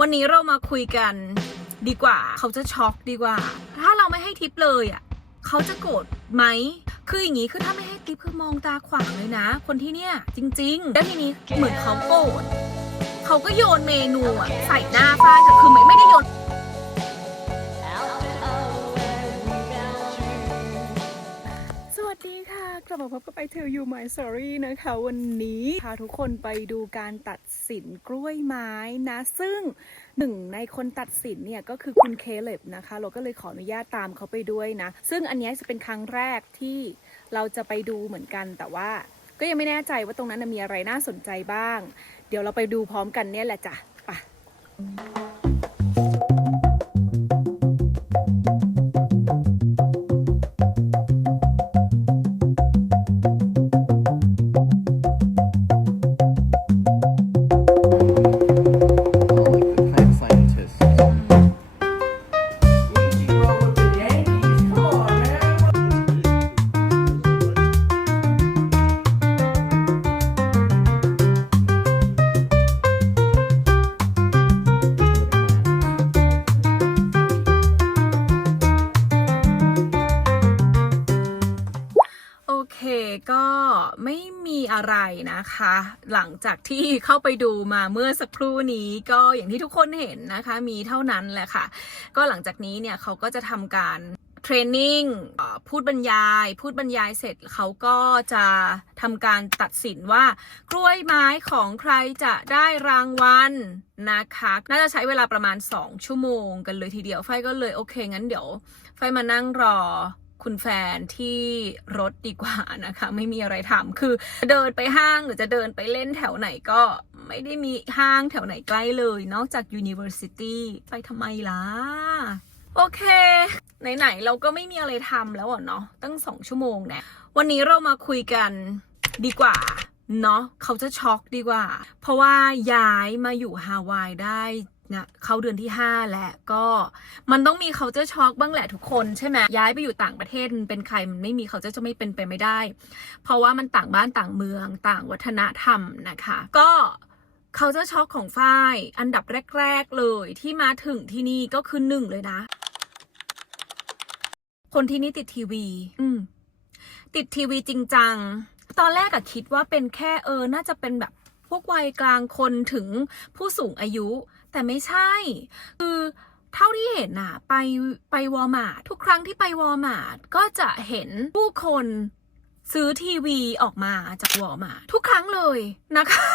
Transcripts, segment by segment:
วันนี้เรามาคุยกันดีกว่า เขาจะช็อกดีกว่า ถ้าเราไม่ให้ทิปเลยอะเขาจะโกรธไหม คืออย่างนี้คือถ้าไม่ให้ทิปคือมองตาขวางเลยนะ คนที่เนี่ยจริง ๆ แล้วทีนี้เหมือนเขาโกรธเขาก็โยนเมนูอะใส่หน้าฝ้ายแต่คือไม่ไม่ได้โยน ลับมาพบกับไป Tell You My Story นะคะ วันนี้พาทุกคนไปดูการตัดสินกล้วยไม้นะ ซึ่งหนึ่งในคนตัดสินเนี่ย ก็คือคุณเคเลบนะคะ เราก็เลยขออนุญาตตามเขาไปด้วยนะ ซึ่งอันนี้จะเป็นครั้งแรกที่เราจะไปดูเหมือนกันแต่ว่า ก็ยังไม่แน่ใจว่าตรงนั้นนะมีอะไรน่าสนใจบ้าง เดี๋ยวเราไปดูพร้อมกันเนี่ยแหละจ้ะไป อะไรนะคะ หลังจากที่เข้าไปดูมาเมื่อสักครู่นี้ก็อย่างที่ทุกคนเห็นนะคะ มีเท่านั้นแหละค่ะ ก็หลังจากนี้เนี่ยเขาก็จะทำการเทรนนิ่งพูดบรรยาย พูดบรรยายเสร็จเขาก็จะทำการตัดสินว่ากล้วยไม้ของใครจะได้รางวัลนะคะ น่าจะใช้เวลาประมาณ 2 ชั่วโมงกันเลยทีเดียวไฟก็เลยโอเคงั้นเดี๋ยว ไฟมานั่งรอ คุณแฟนที่รถดีกว่านะคะ ไม่มีอะไรทำคือเดินไปห้างหรือจะเดินไปเล่นแถวไหนก็ไม่ได้มีห้างแถวไหนใกล้เลย นอกจาก University ไปทำไมล่ะ โอเค ไหน ๆ เราก็ไม่มีอะไรทำแล้วอะเนาะตั้งสองชั่วโมงเนี่ยวันนี้เรามาคุยกันดีกว่าเนาะเขาจะช็อกดีกว่า เพราะว่าย้ายมาอยู่ฮาวายได้ นะเข้าเดือนที่ 5 แล้วก็มันต้องมีเขาจะช็อกบ้างแหละทุกคนใช่ไหมย้ายไปอยู่ต่างประเทศมันเป็นใครมันไม่มีเขาจะจะไม่เป็นไปไม่ได้ เพราะว่ามันต่างบ้านต่างเมืองต่างวัฒนธรรมนะคะ ก็เขาจะช็อกของฝ้ายอันดับแรก ๆ เลยที่มาถึงที่นี่ก็คือหนึ่งเลยนะ คนที่นี่ติดทีวี อืมติดทีวีจริงจังตอนแรกอะคิดว่าเป็นแค่เออ น่าจะเป็นแบบพวกวัยกลางคนถึงผู้สูงอายุ แต่ไม่ใช่ คือเท่าที่เห็นน่ะไปไปวอลมาร์ททุกครั้งที่ไปวอลมาร์ทก็จะเห็นผู้คนซื้อทีวีออกมาจากวอลมาร์ททุกครั้งเลยนะคะ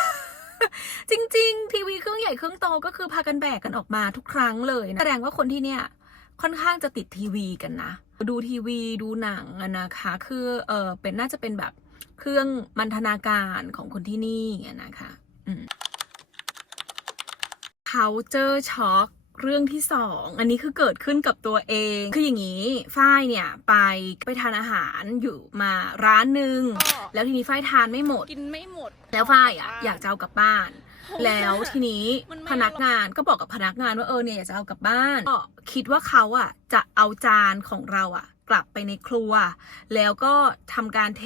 จริงๆ ทีวีเครื่องใหญ่เครื่องโตก็คือพากันแบกกันออกมาทุกครั้งเลยนะแสดงว่าคนที่เนี่ยค่อนข้างจะติดทีวีกันนะ ดูทีวีดูหนังนะคะ คือเออเป็นน่าจะเป็นแบบเครื่องมันทนาการของคนที่นี่อะนะคะ อืม culture shock เรื่องที่สองอันนี้คือเกิดขึ้นกับตัวเอง คืออย่างนี้ ฝ้ายเนี่ยไปไปทานอาหารอยู่มาร้านหนึ่งแล้วทีนี้ฝ้ายทานไม่หมด กินไม่หมด แล้วฝ้ายอะอยากจะเอากลับบ้านเพราะว่าแล้วทีนี้มันไม่พนักงานก็บอกกับพนักงานว่าเออเนี่ยอยากจะเอากลับบ้าน ก็คิดว่าเขาอะจะเอาจานของเราอะกลับไปในครัว แล้วก็ทำการเท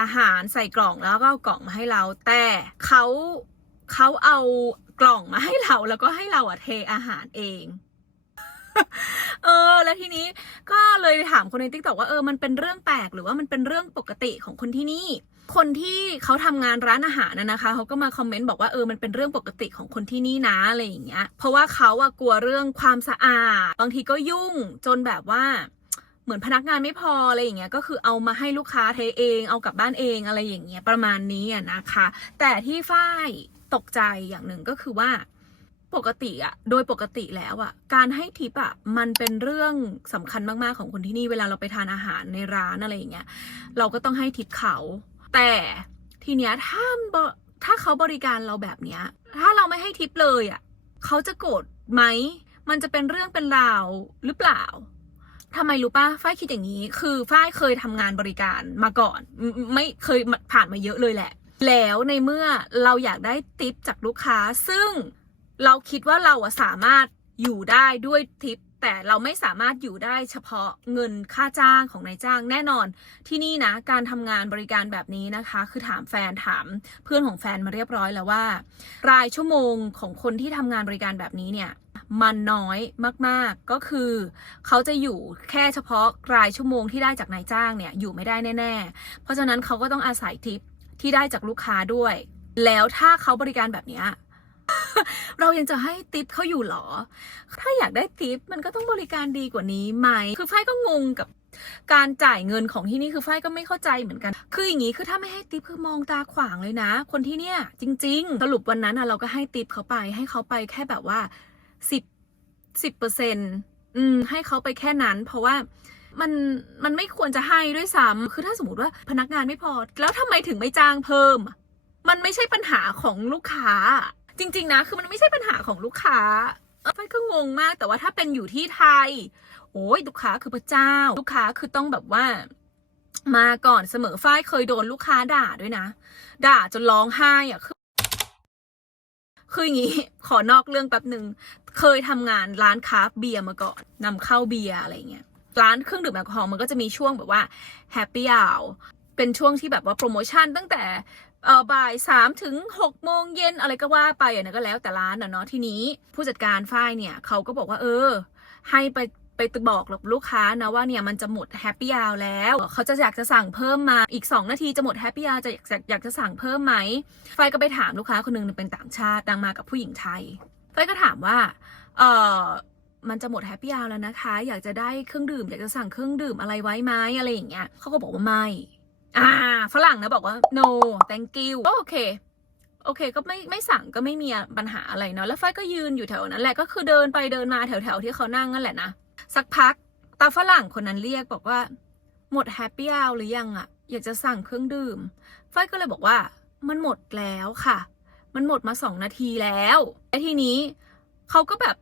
อาหารใส่กล่องแล้วก็เอากล่องมาให้เรา แต่เขา เขาเอากล่องมาให้เราแล้วก็ให้เราอะเทอาหารเอง เออ แล้วทีนี้ก็เลยถามคนในติ๊กต็อกว่าเออมันเป็นเรื่องแปลกหรือว่ามันเป็นเรื่องปกติของคนที่นี่ คนที่เขาทำงานร้านอาหารนะนะคะเขาก็มาคอมเมนต์บอกว่าเออมันเป็นเรื่องปกติของคนที่นี่นะอะไรอย่างเงี้ย เพราะว่าเขาอะกลัวเรื่องความสะอาด บางทีก็ยุ่งจนแบบว่าเหมือนพนักงานไม่พออะไรอย่างเงี้ยก็คือเอามาให้ลูกค้าเทเอง เอากลับบ้านเองอะไรอย่างเงี้ยประมาณนี้อะนะคะ แต่ที่ฝ้าย ตกใจอย่างหนึ่งก็คือว่าปกติอะโดยปกติแล้วอะการให้ทิปอะมันเป็นเรื่องสำคัญมากๆของคนที่นี่เวลาเราไปทานอาหารในร้านอะไรอย่างเงี้ยเราก็ต้องให้ทิปเขา แต่ทีเนี้ยถ้าบถ้าเขาบริการเราแบบเนี้ย ถ้าเราไม่ให้ทิปเลยอะเขาจะโกรธไหมมันจะเป็นเรื่องเป็นราวหรือเปล่าทำไมรู้ป่ะฝ้ายคิดอย่างนี้ คือฝ้ายเคยทำงานบริการมาก่อน ไม่เคยผ่านมาเยอะเลยแหละ แล้วในเมื่อเราอยากได้ทิปจากลูกค้า ซึ่งเราคิดว่าเราสามารถอยู่ได้ด้วยทิปแต่เราไม่สามารถอยู่ได้เฉพาะเงินค่าจ้างของนายจ้างแน่นอน ที่นี่นะการทำงานบริการแบบนี้นะคะ คือถามแฟนถามเพื่อนของแฟนมาเรียบร้อยแล้วว่า รายชั่วโมงของคนที่ทำงานบริการแบบนี้เนี่ยมันน้อยมากๆ ก็คือ เขาจะอยู่แค่เฉพาะรายชั่วโมงที่ได้จากนายจ้างเนี่ยอยู่ไม่ได้แน่ ๆ เพราะฉะนั้นเขาก็ต้องอาศัยทิป ที่ได้จากลูกค้าด้วย แล้วถ้าเขาบริการแบบเนี้ยเรายังจะให้ทิปเขาอยู่หรอ ถ้าอยากได้ทิปมันก็ต้องบริการดีกว่านี้ไหม คือฝ้ายก็งงกับการจ่ายเงินของที่นี่คือฝ้ายก็ไม่เข้าใจเหมือนกัน คืออย่างนี้คือถ้าไม่ให้ทิปคือมองตาขวางเลยนะ คนที่เนี่ย จริง ๆ สรุปวันนั้นอะเราก็ให้ทิปเขาไป ให้เขาไปแค่แบบว่าสิบสิบเปอร์เซ็นอืมให้เขาไปแค่นั้น เพราะว่า มันมันไม่ควรจะให้ด้วยซ้ำคือถ้าสมมติว่าพนักงานไม่พอ แล้วทำไมถึงไม่จ้างเพิ่ม มันไม่ใช่ปัญหาของลูกค้า จริง ๆ นะ คือมันไม่ใช่ปัญหาของลูกค้าเออฝ้ายก็งงมาก แต่ว่าถ้าเป็นอยู่ที่ไทย โอ้ยลูกค้าคือพระเจ้า ลูกค้าคือต้องแบบว่า มาก่อนเสมอฝ้ายเคยโดนลูกค้าด่าด้วยนะ ด่าจนร้องไห้อะคือคืออย่างนี้ ขอนอกเรื่องแป๊บหนึ่ง เคยทำงานร้านคราเบียร์มาก่อนนำเข้าเบียร์อะไรเงี้ย ร้านเครื่องดื่มแอลกอฮอล์มันก็จะมีช่วงแบบว่าแฮปปี้อ r เป็นช่วงที่แบบว่าโปรโมชั่นตั้งแต่เออบ่ายสามถึงหกโมงเย็นอะไรก็ว่าไปอะนะก็แล้วแต่ร้านอะเนาะทีนี้ผู้จัดการฝ้ายเนี่ยเขาก็บอกว่าเออ ให้ไปไปบอกกับลูกค้านะว่าเนี่ยมันจะหมดแฮปปี้อ r แล้ว เขาจะอยากจะสั่งเพิ่มมาอีก 2 นาทีจะหมดแฮปปี้อ r จะอยากอยากจะสั่งเพิ่มไหมฝ้ายก็ไปถามลูกค้าคนหนึงเป็นต่างชาติดังมากับผู้หญิงไทยฝ้ายก็ถามว่าเออ มันจะหมดแฮปปี้อ r แล้วนะคะ อยากจะได้เครื่องดื่ม อยากจะสั่งเครื่องดื่มอะไรไว้ไหมอะไรอย่างเงี้ยเขาก็บอกว่าไม่อ่าฝรั่งนะบอกว่า no thank you ก็โอเคโอเคก็ไม่ไม่สั่งก็ไม่มีปัญหาอะไรเนาะแล้วฝ้ายก็ยืนอยู่แถวนั้นแหละก็คือเดินไปเดินมาแถวแถวที่เขานั่งนั่นแหละนะสักพักตาฝรั่งคนนั้นเรียกบอกว่า หมดแฮปปี้อ r หรือยังอะอยากจะสั่งเครื่องดื่มฝ้ายก็เลยบอกว่ามันหมดแล้วค่ะ มันหมดมาสองนาทีแล้วไอ้ทีนี้เขาก็แบบ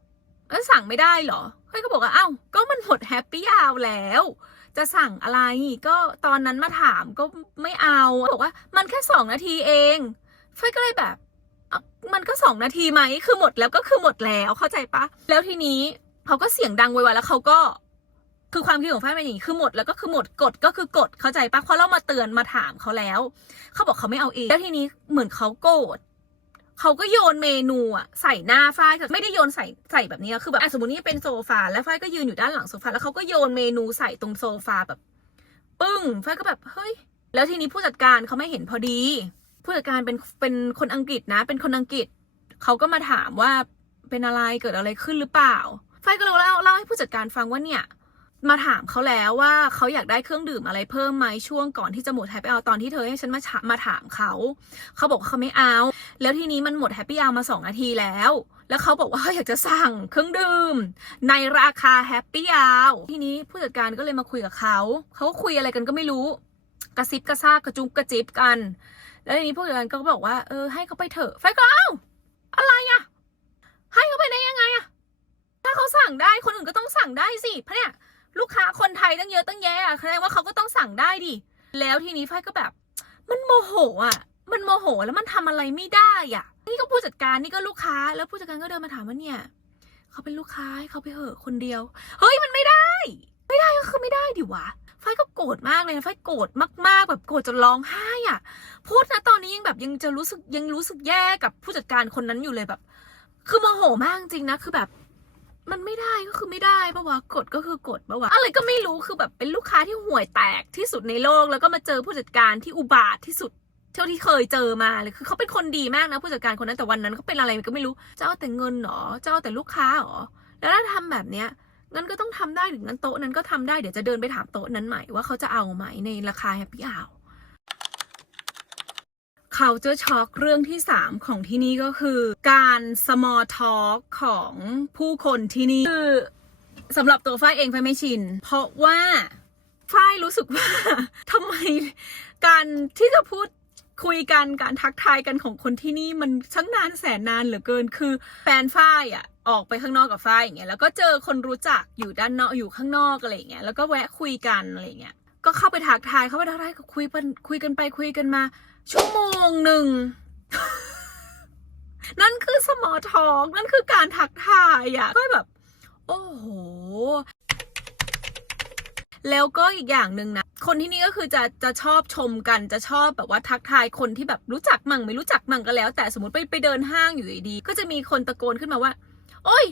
เอ้ยสั่งไม่ได้เหรอฝ้ายก็บอกว่าเอ้าก็มันหมดแฮปปี้อ r แล้ว จะสั่งอะไรก็ตอนนั้นมาถามก็ไม่เอาบอกว่า มันแค่สองนาทีเองเฟยก็เลยแบบ มันก็สองนาทีไหมคือหมดแล้วก็คือหมดแล้วเข้าใจปะแล้วทีนี้เขาก็เสียงดังไวๆแล้วเขาก็คือความคิดของฝ้ายเป็นอย่างนี้คือหมดแล้วก็คือหมดกดก็คือกดเข้าใจปะเพราะเรามาเตือนมาถามเขาแล้ว เขาบอกเขาไม่เอาเองแล้วทีนี้เหมือนเขาโกรธ เขาก็โยนเมนูอะใส่หน้าฝ้ายไม่ได้โยนใส่ใส่แบบนี้คือแบบสมมตินี่เป็นโซฟาแล้วฝ้ายก็ยืนอยู่ด้านหลังโซฟาแล้วเขาก็โยนเมนูใส่ตรงโซฟาแบบ ปึ้งฝ้ายก็แบบเฮ้ย แล้วทีนี้ผู้จัดการเขาไม่เห็นพอดี ผู้จัดการเป็นเป็นคนอังกฤษนะ เป็นคนอังกฤษเขาก็มาถามว่าเป็นอะไรเกิดอะไรขึ้นหรือเปล่าฝ้ายก็เลยเล่าเล่าให้ผู้จัดการฟังว่าเนี่ย มาถามเขาแล้วว่าเขาอยากได้เครื่องดื่มอะไรเพิ่มไหมช่วงก่อนที่จะหมดแฮปปี้เอาตอนที่เธอให้ฉันมามาถามเขาเขาบอกว่าเขาไม่เอา แล้วทีนี้มันหมดแฮปปี้เอามาสองนาทีแล้ว แล้วเขาบอกว่าเขาอยากจะสั่งเครื่องดื่ม ในราคาแฮปปี้เอาทีนี้ผู้จัดการก็เลยมาคุยกับเขาเขาก็คุยอะไรกันก็ไม่รู้ กระซิบกระซากกระจุมกระจิบกัน แล้วทีนี้ผู้จัดการก็บอกว่าเออให้เขาไปเถอะไฟก็เอ้าอะไรอะให้เขาไปได้ยังไงอะถ้าเขาสั่งได้คนอื่นก็ต้องสั่งได้สิเพราะเนี่ย ลูกค้าคนไทยตั้งเยอะตั้งแยะอะแสดงว่าเขาก็ต้องสั่งได้ดิ แล้วทีนี้ไฟก็แบบ มันโมโหอะมันโมโหแล้วมันทำอะไรไม่ได้อะนี่ก็ผู้จัดการนี่ก็ลูกค้า แล้วผู้จัดการก็เดินมาถามว่าเนี่ยเขาเป็นลูกค้าให้เขาไปเหอะคนเดียว เฮ้ยมันไม่ได้ ไม่ได้ก็คือไม่ได้ดิวะไฟก็โกรธมากเลยไฟโกรธมากๆ แบบโกรธจนร้องไห้อะ พูดนะตอนนี้ยังแบบยังจะรู้สึกยังรู้สึกแย่กับผู้จัดการคนนั้นอยู่เลยแบบ คือโมโหมากจริงนะคือแบบ มันไม่ได้ก็คือไม่ได้ปะวะกดก็คือกดปะวะอะไรก็ไม่รู้คือแบบเป็นลูกค้าที่ห่วยแตกที่สุดในโลก แล้วก็มาเจอผู้จัดการที่อุบาทที่สุดเท่าที่เคยเจอมาเลยคือเขาเป็นคนดีมากนะผู้จัดการคนนั้นแต่วันนั้นเขาเป็นอะไรก็ไม่รู้เจ้าแต่เงินหรอเจ้าแต่ลูกค้าหรอแล้วถ้าทำแบบเนี้ยงั้นก็ต้องทำได้ถึงนั้นโต๊ะนั้นก็ทำได้เดี๋ยวจะเดินไปถามโต๊ะนั้นใหม่ว่าเขาจะเอาไหมในราคาแฮปปี้อาว เขาจะช็อกเรื่องที่ 3 ของที่นี่ก็คือการ small talk ของผู้คนที่นี่คือสำหรับตัวฝ้ายเองฝ้ายไม่ชิน เพราะว่าฝ้ายรู้สึกว่าทำไมการที่จะพูดคุยกันการทักทายกันของคนที่นี่มันช่างนานแสนนานเหลือเกินคือแฟนฝ้ายอะออกไปข้างนอกกับฝ้ายอย่างเงี้ยแล้วก็เจอคนรู้จักอยู่ด้านนอกอยู่ข้างนอกอะไรอย่างเงี้ยแล้วก็แวะคุยกันอะไรอย่างเงี้ย ก็เข้าไปทักทายเข้าไปทักทายก็คุยกันคุยกันไปคุยกันมา ชั่วโมงหนึ่ง นั่นคือสมอทองนั่นคือการทักทายอะก็แบบ โอ้โห แล้วก็อีกอย่างหนึ่งนะ คนที่นี่ก็คือจะจะชอบชมกันจะชอบแบบว่าทักทายคนที่แบบรู้จักมั่งไม่รู้จักมั่งก็แล้ว แต่สมมติไปไปเดินห้างอยู่ดีๆก็จะมีคนตะโกนขึ้นมาว่า โอ้ย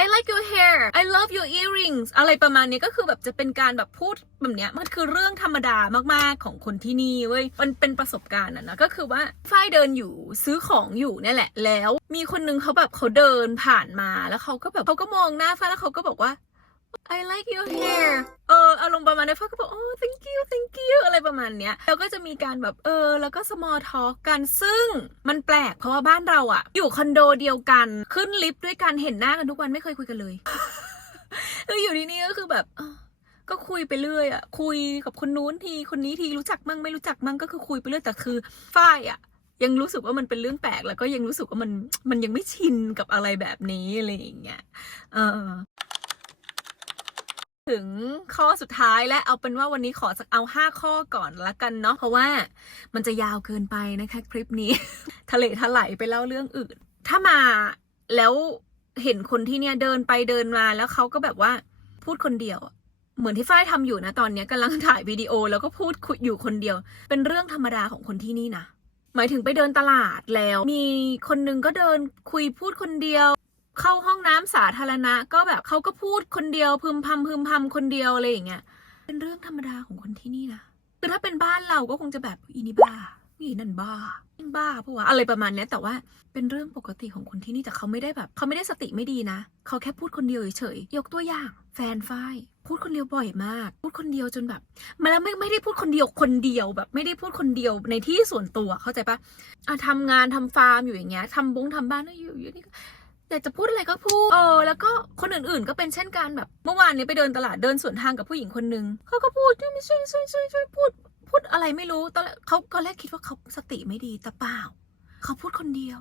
I like your hair I love your earrings อะไรประมาณนี้ก็คือแบบจะเป็นการแบบพูดแบบเนี้ยมันคือเรื่องธรรมดามากๆของคนที่นี่เว้ยมันเป็นประสบการณ์อะนะก็คือว่าฝ้ายเดินอยู่ซื้อของอยู่เนี่ยแหละ แล้วมีคนนึงเขาแบบเขาเดินผ่านมาแล้วเขาก็แบบเขาก็มองหน้าฝ้ายแล้วเขาก็บอกว่า I like your hair เอออารมณ์ประมาณนี้ฝ้ายก็ มาณเนี้ยแล้วก็จะมีการแบบเออ แล้วก็ small talk กันซึ่งมันแปลกเพราะว่าบ้านเราอะอยู่คอนโดเดียวกันขึ้นลิฟต์ด้วยกันเห็นหน้ากันทุกวันไม่เคยคุยกันเลยคืออยู่ที่นี่ก็คือแบบก็คุยไปเรื่อยอะคุยกับคนนู้นทีคนนี้ทีรู้จักมั่งไม่รู้จักมั่งก็คือคุยไปเรื่อยแต่คือฝ้ายอะยังรู้สึกว่ามันเป็นเรื่องแปลกแล้วก็ยังรู้สึกว่ามันมันยังไม่ชินกับอะไรแบบนี้อะไรอย่างเงี้ยเออ ถึงข้อสุดท้ายและเอาเป็นว่าวันนี้ขอสักเอา 5 ข้อก่อนละกันเนาะเพราะว่ามันจะยาวเกินไปนะคะคลิปนี้ ทะเลทลายไปเล่าเรื่องอื่น ถ้ามาแล้วเห็นคนที่เนี่ยเดินไปเดินมาแล้วเขาก็แบบว่าพูดคนเดียว เหมือนที่ฝ้ายทำอยู่นะตอนนี้กำลังถ่ายวิดีโอแล้วก็พูดคุยอยู่คนเดียว เป็นเรื่องธรรมดาของคนที่นี่นะหมายถึงไปเดินตลาดแล้ว มีคนนึงก็เดินคุยพูดคนเดียว เข้าห้องน้ำสาธารณะ ก็แบบเขาก็พูดคนเดียวพึมพำพึมพำคนเดียวอะไรอย่างเงี้ยเป็นเรื่องธรรมดาของคนที่นี่นะคือถ้าเป็นบ้านเราก็คงจะแบบอีนี่บ้าอีนั่นบ้ายิ่งบ้าเพราะว่าอะไรประมาณนี้แต่ว่าเป็นเรื่องปกติของคนที่นี่แต่เขาไม่ได้แบบเขาไม่ได้สติไม่ดีนะเขาแค่พูดคนเดียวเฉยๆยกตัวอย่าง แฟนฝ้ายพูดคนเดียวบ่อยมาก พูดคนเดียวจนแบบมาแล้วไม่ไม่ได้พูดคนเดียวคนเดียวแบบไม่ได้พูดคนเดียวในที่ส่วนตัวเข้าใจปะอะทำงานทำฟาร์มอยู่อย่างเงี้ยทำบงทำบ้านอยู่อยู่นี่ อยากจะพูดอะไรก็พูด เออ แล้วก็คนอื่นๆ ก็เป็นเช่นกันแบบ เมื่อวานนี้ไปเดินตลาดเดินสวนทางกับผู้หญิงคนหนึ่งเขาก็พูดช่วยช่วยช่วยช่วยช่วยพูด พูดอะไรไม่รู้ตอนแรกเขาตอนแรกคิดว่าเขาสติไม่ดีแต่เปล่า เขาพูดคนเดียว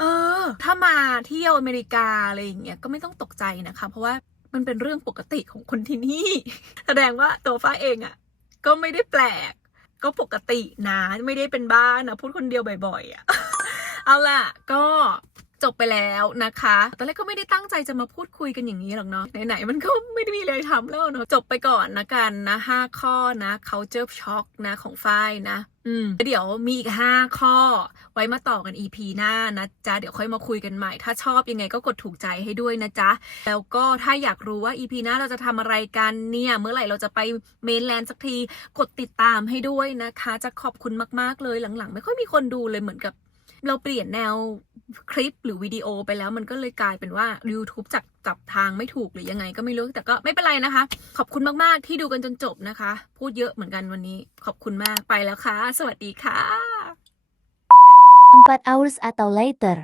เออ ถ้ามาเที่ยวอเมริกาอะไรอย่างเงี้ยก็ไม่ต้องตกใจนะคะ เพราะว่ามันเป็นเรื่องปกติของคนที่นี่ แสดงว่าตัวฟ้าเองอะ่ะ ก็ไม่ได้แปลก ก็ปกตินะไม่ได้เป็นบ้านะพูดคนเดียวบ่อยๆอะ่ะ เอาล่ะก็จบไปแล้วนะคะ ตอนแรกก็ไม่ได้ตั้งใจจะมาพูดคุยกันอย่างนี้หรอกเนาะ ไหนๆ มันก็ไม่ได้มีอะไรทำแล้วเนาะ จบไปก่อนนะกันนะห้าข้อนะ culture shock นะของฝ้ายนะ อืม เดี๋ยวมีอีกห้าข้อ ไว้มาต่อกัน EP หน้านะจ๊ะ เดี๋ยวค่อยมาคุยกันใหม่ ถ้าชอบยังไงก็กดถูกใจให้ด้วยนะจ๊ะ แล้วก็ถ้าอยากรู้ว่า EP หน้าเราจะทำอะไรกันเนี่ย เมื่อไหร่เราจะไปเมนแลนด์สักที กดติดตามให้ด้วยนะคะ จะขอบคุณมากๆเลย หลังๆ ไม่ค่อยมีคนดูเลยเหมือนกับ เราเปลี่ยนแนวคลิปหรือวิดีโอไปแล้วมันก็เลยกลายเป็นว่า YouTube จับจับทางไม่ถูกหรือยังไงก็ไม่รู้ แต่ก็ไม่เป็นไรนะคะ ขอบคุณมาก ๆ ที่ดูกันจนจบนะคะ พูดเยอะเหมือนกันวันนี้ ขอบคุณมากไปแล้วค่ะ สวัสดีค่ะ 4 hours atau later.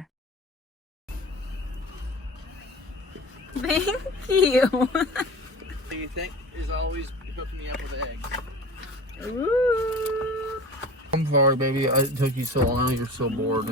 Thank you Do you think is always hooking me up with eggs? I'm sorry, baby. It took you so long. You're so bored.